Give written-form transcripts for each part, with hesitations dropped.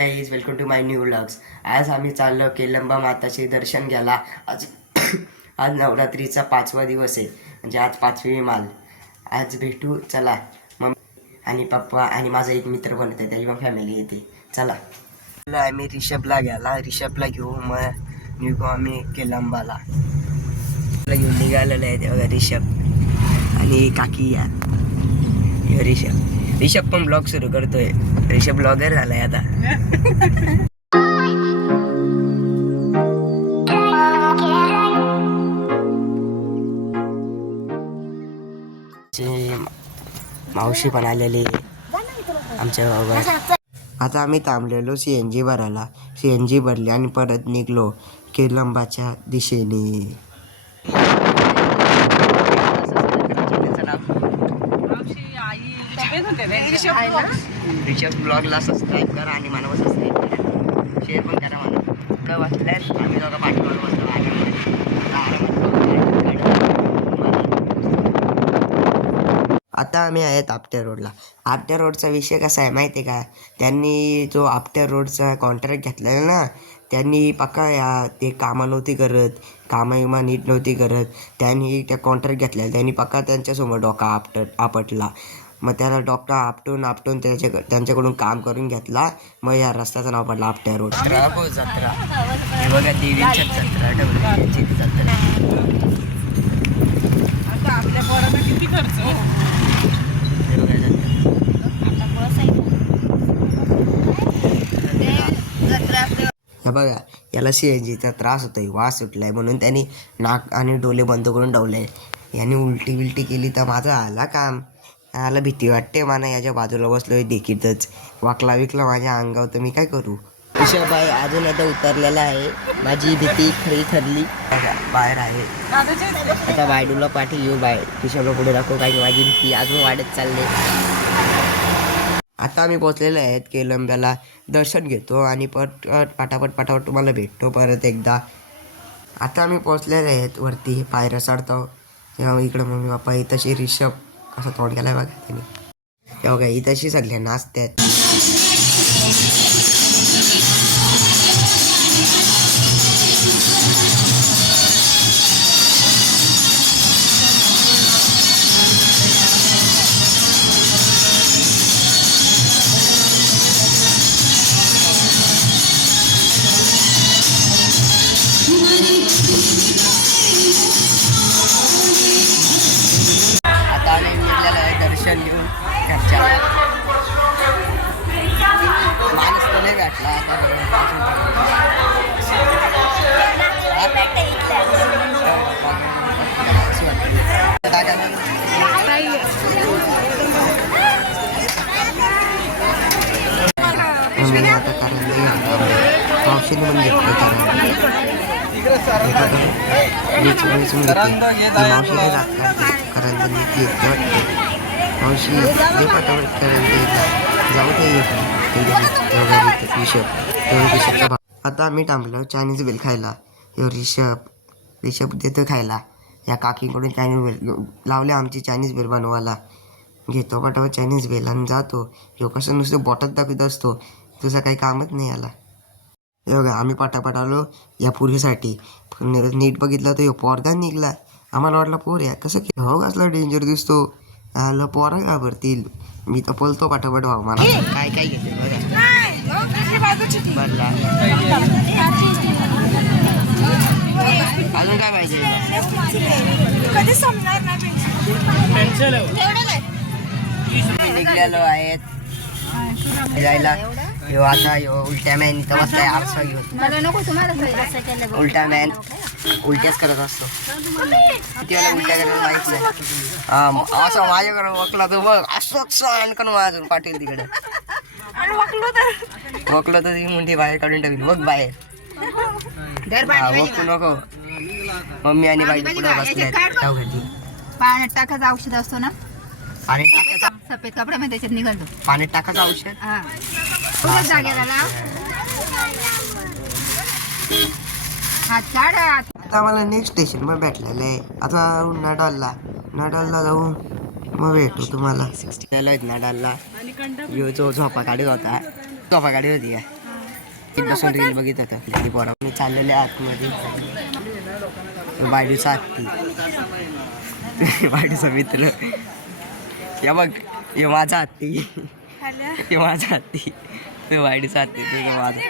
Guys welcome to my new vlogs. आज आम्ही चाललो केलंबा माताचे दर्शन घ्यायला. आज नवरात्रीचा 5वा दिवस आहे, म्हणजे आज 5वी माल. आज भेटू, चला. मम्मी आणि पप्पा आणि माझा एक मित्र पण येते, त्याची पण फॅमिली येते. चला आम्ही रिषभला घ्यायला, रिषभला घेऊ मग निघू आम्ही केलंबाला. घेऊन निघालेलं आहे तेव्हा रिषभ आणि काकी या. रिषभ पण ब्लॉग सुरू करतोय. रिषभ ब्लॉगर झालाय आता. मावशी पण आलेली आमच्या गावात. आता आम्ही थांबलेलो CNG भरायला. CNG भरली आणि परत निघलो केलंबाच्या दिशेने. रिषभ ब्लॉगला सबस्क्राईब करा आणि मला सबस्क्राईब करा, शेअर पण करा. मला पुढं वाचल्यास आम्ही दोघं पाठीमागे बसलो. आता आम्ही आहेत आपट्या रोडला. आपट्या रोडचा विषय कसा आहे माहिती आहे का? त्यांनी जो आपट्या रोडचा कॉन्ट्रॅक्ट घेतलेला ना, त्यांनी पक्का ते कामं नव्हती करत, कामं नीट नव्हती करत. त्यांनी त्या कॉन्ट्रॅक्ट घेतलेला, त्यांनी पक्का त्यांच्यासमोर डोका आपटला. मग त्याला डॉक्टर आपटून त्यांच्याकडून काम करून घेतला. मग या रस्त्याचं नाव पडलं आपट्या रोड. जत्रा हे बघा, देवींच्या जत्रा जत्रा. आता आपल्या पोरांना किती खर्च हे बघा, याला CNGचा त्रास होतोय, वास सुटलाय, म्हणून त्यांनी नाक आणि डोले बंद करून ठेवले. याने उलटी बिलटी केली तर माझं आला काम. याला भीती वाटते मला. याच्या बाजूला बसलोय देखीलच, वाकला विकला माझ्या अंगावर, तर मी काय करू? ऋषभाई अजून आता उतरलेला आहे. माझी भीती खरी ठरली. बाहेर आहे आता. बायडूला पाठी येऊ, ऋषभला पुढे दाखवू, काही माझी भीती अजून वाढत चालली. आता आम्ही पोचलेले आहेत केलंब्याला. दर्शन घेतो आणि पटापट तुम्हाला भेटतो परत एकदा. आता आम्ही पोचलेले आहेत वरती, पायऱ्या चढतो. तेव्हा इकडं मम्मी पप्पा, इथंशी रिषभ कसं तोंड केलाय बघा त्याने. तेव्हा काय इथंशी सगळ्या नाचतात. आता आम्ही निघलेलं आहे दर्शन घेऊन घरच्या. माणूस तर नाही भेटला आता. मावशीने पण घेतलं मावशी हे पटापट जाऊ दे. आता आम्ही थांबलो चायनीज भेल खायला. रिषभ देतो खायला. या काकीकडून चायनीज भेल लावले आमची चायनीज भेल बनवायला. घेतो पटापट चायनीज भेल आणि जातो. ह्यो कसं नुसतं बॉटल दाखवत असतो, तुझं काही कामच नाही याला. हे बघा, आम्ही पटापट आलो या पुरीसाठी. नीट बघितलं तर पोरगा निघला. आम्हाला वाटलं पोर या कसं की हो, कसला डेंजर दिसतो. आलं पोरा घाबरतील. मी तर बोलतो पटापट भाऊ. मला काय काय घेते बघा. अजून काय पाहिजे? निघलेलो आहेत जायला. आता उलट्या मॅन इथं बसलाय आरसा घेऊन. उलट्या मॅन उलट्याच करत असतो. किती वेळा उलट्या करायला माहित नाही. असं माझ्याकडे वकला तर बघ, असंच आणखन अजून पाठवेल तिकडे. वकलं तर ती मुंठी बाहेर काढून टाकली. बघ बाहेर वकू नको. मम्मी आणि बाई पुढे बसले. पाण्यात टाकायचं औषध असतो ना, पाण्यात टाकायचं सफेद कपड्यामध्ये त्याच्यात निघालतो. पाण्यात टाकायचं औषध. हात काढा. आता मला नेक्स्ट स्टेशन पण भेटलेलं आहे. आता नाडालला जाऊन मग भेटू तुम्हाला. नाडालला जो झोपा काढत होता, झोपा काढत होती का खिडकीत बसून रील बघित होता ती पोरा मी चाललेले आतमध्ये बायडूचा हत्ती बायडूचा मित्र या बघ हे माझा हत्ती हे माझा हत्ती तो बायडूचा हत्ती तुझं माझा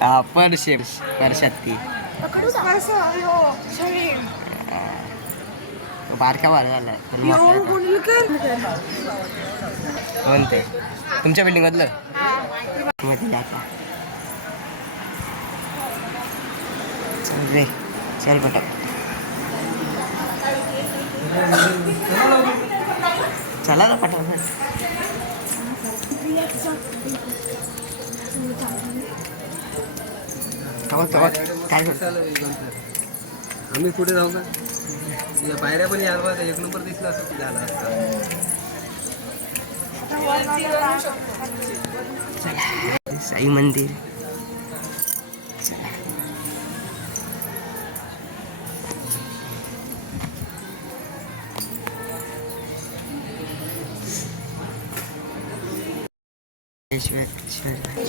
हा परशे परशत्ती बारका बार झालाय पण कोणते तुमच्या बिल्डिंग मधलं चल रे चल पटक चला ना पटापट काय आम्ही पुढे जाऊ का या पायऱ्या पण यार बघा एक नंबर दिसला असं झाला असता साई मंदिर चला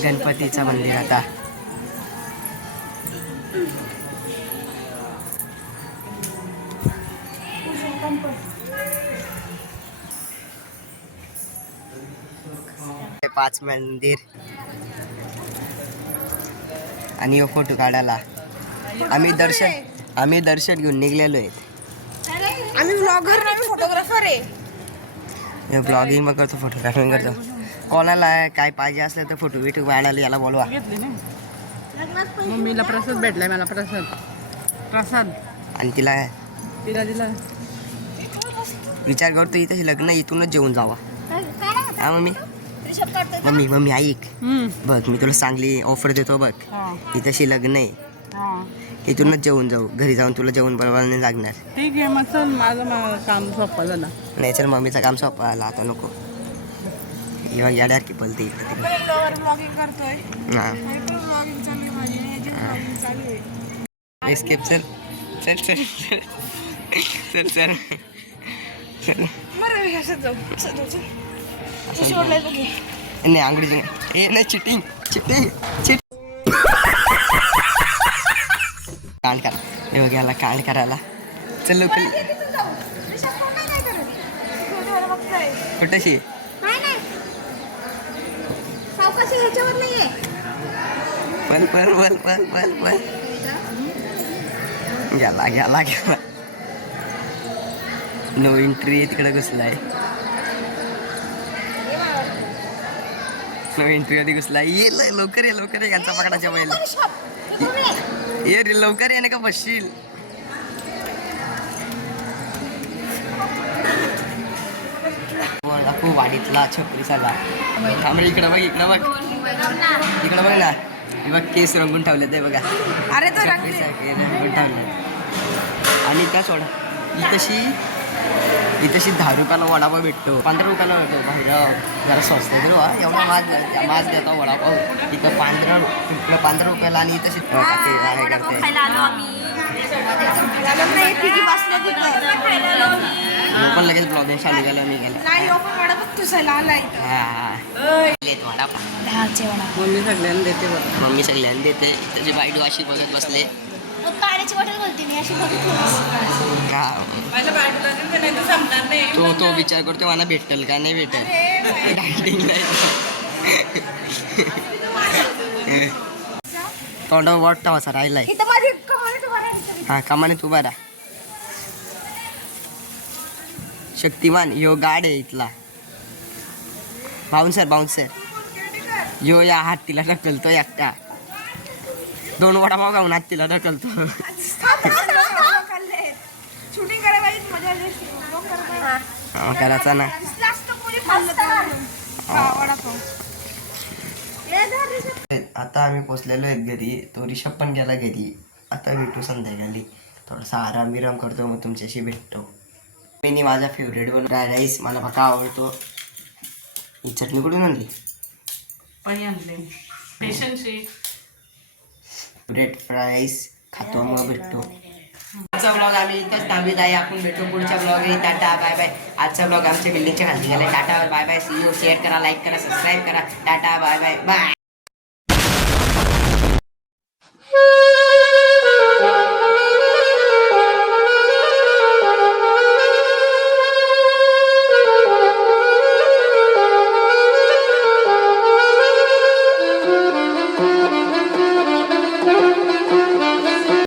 गणपतीचं मंदिर आता पाच मंदिर आणि यो फोटो काढायला आम्ही दर्शन घेऊन निघलेलो आहेत आम्ही ब्लॉगर नाही फोटोग्राफर आहे ब्लॉगिंग पण करतो फोटोग्राफिंग करतो कोणाला काय पाहिजे असलं तर फोटो बिटो काढायला याला बोलवा मम्मीला प्रसाद भेटलाय मला प्रसाद आणि तिला दिला विचार करतो इथं लग्न इथूनच जेवून जावा हा मम्मी ऐक बघ मी तुला चांगली ऑफर देतो बघ इथंशी लग्न आहे इथूनच जेवून जाऊ घरी जाऊन तुला जेवण बनवायला नाही लागणार ठीक आहे मग चल माझं काम सोपं झालं नाही चल मम्मीचं काम सोपं आता नको इवा याड्यासारखी पलते इकडे ब्लॉगिंग करतोय हां ब्लॉगिंग चालू आहे माझी ब्लॉगिंग चालू आहे एस्केप चल चल चल चल चल चल नाही आंगडी ए नाही चिटिंग कांड करा हे बघ याला कांड करायला चल लोक कुठशी पल गेला नो एंट्री तिकडे घुसलाय नो एंट्री मध्ये घुसलाय ये लवकर ये यांचा पकडाच्या बैल ये रे लवकर ये ना का बसशील खूप वाडीतला छपरी झाला थांबरे इकडं बघ ना हे बघ केस रंगून ठेवले ते बघा अरे तो रंगून ठेवले आणि त्या सोडा इथशी 10 रुपयाला वडापाव भेटतो 15 रुपयाला भेटतो बाहेर जरा स्वस्त आहे वा एवढा मास देतो वडापाव इथं 15 रुपयाला आणि इथं पण लगेच ब्लॉगिंग चालू झालं मी गेला मम्मी सगळ्यांना देते त्याची बायडू अशी बघत बसले पाण्याची बॉटल बोलते मी अशी तो विचार करतो मला भेटेल का नाही भेटेल तोंडावर वाटतं असा राहिलाय हा कमाने तू बरा शक्तिमान यो गाड आहे इथला बाउन्सर यो या हत्तीला ढकलतो एकटा 2 वडापाव खाऊन हत्तीला ढकलतो करायचा ना आता आम्ही पोचलेलो आहेत घरी तो रिषभ पण गेला घरी आता भेटू संध्याकाळी थोडासा आराम विराम करतो मग तुमच्याशी भेटतो मी माझा फेवरेट बनवून फ्राय राईस मला बघा आवडतो ही चटणी कुठून आणली फेवरेट फ्राय राईस खातो मग भेटतो आजचा ब्लॉग आम्ही इथंच थांबीत आहे आपण भेटू पुढच्या ब्लॉग टाटा बाय बाय आजचा ब्लॉग आमच्या बिल्डिंगच्या खाली गेला tata bye bye see you share करा लाईक करा सबस्क्राईब करा टाटा बाय बाय बाय